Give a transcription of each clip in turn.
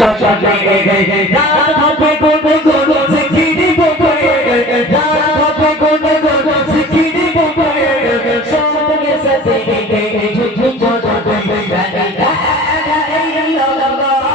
সজনে রাত হবে গুনে গুনে জিকিরি বলে রাত হবে গুনে গুনে জিকিরি বলে সজনে সজনে ঝুঝু সজনে লা লা লা ইল্লাল্লাহ লা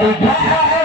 ইলাহা